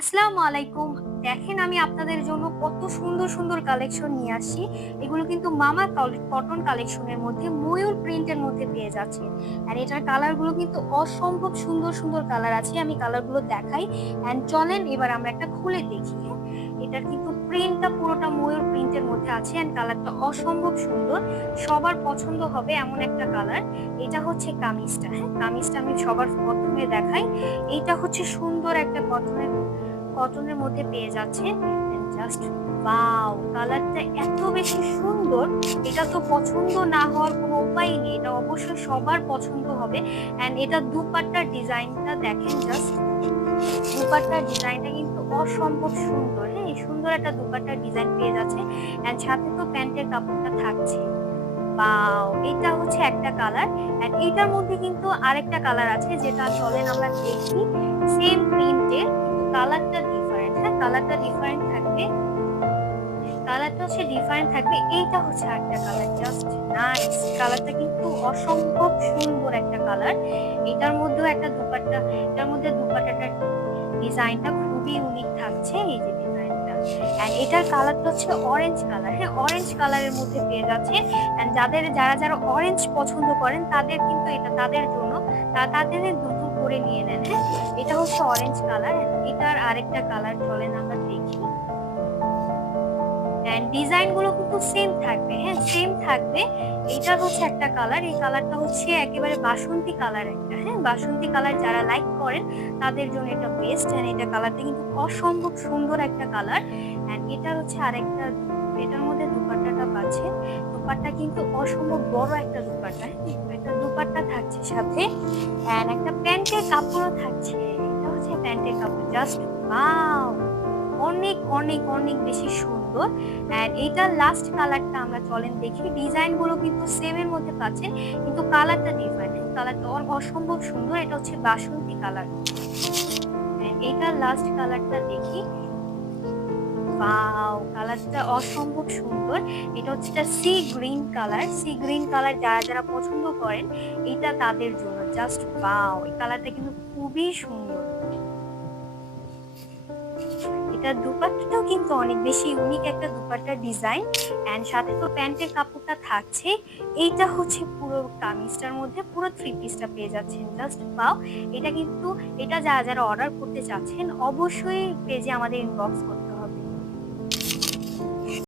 আসসালামু আলাইকুম। দেখেন আমি আপনাদের জন্য কত সুন্দর সুন্দর কালেকশন নিয়ে আসছি। এগুলো কিন্তু মামা কটন কালেকশনের মধ্যে ময়ূর প্রিন্টের মধ্যে পেয়ে যাচ্ছে। আর এটার কালারগুলো কিন্তু অসম্ভব সুন্দর সুন্দর কালার আছে। আমি কালারগুলো দেখাই এন্ড চলেন এবার আমরা একটা খুলে দেখি। হ্যাঁ, এটার কিন্তু প্রিন্টটা পুরোটা ময়ূর প্রিন্টের মধ্যে আছে এন্ড কালারটা অসম্ভব সুন্দর। সবার পছন্দ হবে এমন একটা কালার। এটা হচ্ছে কামিজটা। হ্যাঁ, কামিজটা আমি সবার প্রথমে দেখাই। এইটা হচ্ছে সুন্দর একটা কটনের মধ্যে পেয়ে যাচ্ছে। জাস্ট ওয়াও, কালারটা এত বেশি সুন্দর। এটা তো পছন্দ না হওয়ার কোনো উপায় নেই, এটা অবশ্যই সবার পছন্দ হবে। এন্ড এটা দুপাট্টার ডিজাইনটা দেখেন, জাস্ট দুপাট্টার ডিজাইনটা কিন্তু অসম্ভব সুন্দর। হ্যাঁ, এই সুন্দর একটা দুপাট্টার ডিজাইন পেয়ে যাচ্ছে এন্ড সাথে তো প্যান্টের কাপড়টা থাকছে। ওয়াও, এটা হচ্ছে একটা কালার এন্ড এইটার মধ্যে কিন্তু আরেকটা কালার আছে, যেটা চলেন আমরা দেখি। সেম প্রিন্টে কিন্তু কালারটা ডিফারেন্ট। হ্যাঁ, কালারটা ডিফারেন্ট থাকবে। কালারটা হচ্ছে ডিফারেন্ট থাকবে। এইটা হচ্ছে একটা কালার, জাস্ট নাইস। কালারটা কিন্তু অসম্ভব সুন্দর একটা কালার। এটার মধ্যেও একটা দুপাট্টা, এটার মধ্যে দুপাট্টাটার ডিজাইনটা খুবই ইউনিক থাকছে। এই যে ডিজাইনটা এন্ড এটার কালারটা হচ্ছে অরেঞ্জ কালার। হ্যাঁ, অরেঞ্জ কালারের মধ্যে পেয়ে যাচ্ছে এন্ড যারা অরেঞ্জ পছন্দ করেন তাদের কিন্তু এটা তাদের জন্য, তাদের দ্রুত করে নিয়ে নেন। হ্যাঁ, এটা হচ্ছে অরেঞ্জ কালার। এটার আরেকটা কালার চলেন আমরা দেখি। এন্ড ডিজাইন গুলো কিন্তু সেম থাকবে। হ্যাঁ, সেম থাকবে। এইটার হচ্ছে একটা কালার, এই কালারটা হচ্ছে একেবারে বাসন্তী কালার একটা। হ্যাঁ, বাসন্তী কালার যারা লাইক করেন তাদের জন্য এটা বেস্ট। এন্ড এটা কালারটা কিন্তু অসম্ভব সুন্দর একটা কালার। এন্ড এটা হচ্ছে আরেকটা, এটার মধ্যে দুপাট্টাটা পাচ্ছে। দুপাট্টা কিন্তু অসম্ভব বড় একটা দুপাট্টা। হ্যাঁ, একটা দুপাট্টা থাকছে সাথে এন্ড একটা প্যান্টের কাপড়ও থাকছে। এটা হচ্ছে প্যান্টের কাপড়, জাস্ট ওয়াও, অনেক অনেক অনেক বেশি সুন্দর। এন্ড এইটার লাস্ট কালারটা আমরা চলেন দেখি। ডিজাইন গুলো কিন্তু সেম এর মধ্যে পাচ্ছেন, কিন্তু কালারটা ডিফারেন্ট। কালারটা অসম্ভব সুন্দর। এটা হচ্ছে বাসন্তী কালার। এইটার লাস্ট কালারটা দেখি। ওয়াও, কালারটা অসম্ভব সুন্দর। এটা হচ্ছে sea green colour. Sea green colour যারা যারা পছন্দ করেন এটা তাদের জন্য, জাস্ট ওয়াও, এই কালারটা কিন্তু খুবই সুন্দর। এটা দুপাট্টাটাও কিন্তু অনেক বেশি ইউনিক একটা দুপাট্টার ডিজাইন এন্ড সাথে তো প্যান্টের কাপড়টা থাকছে। এইটা হচ্ছে পুরো কামিজটার মধ্যে পুরো থ্রি পিসটা পেয়ে যাচ্ছেন, জাস্ট পাও। এটা কিন্তু, এটা যারা যারা অর্ডার করতে চাচ্ছেন অবশ্যই পেজে আমাদের ইনবক্স করতে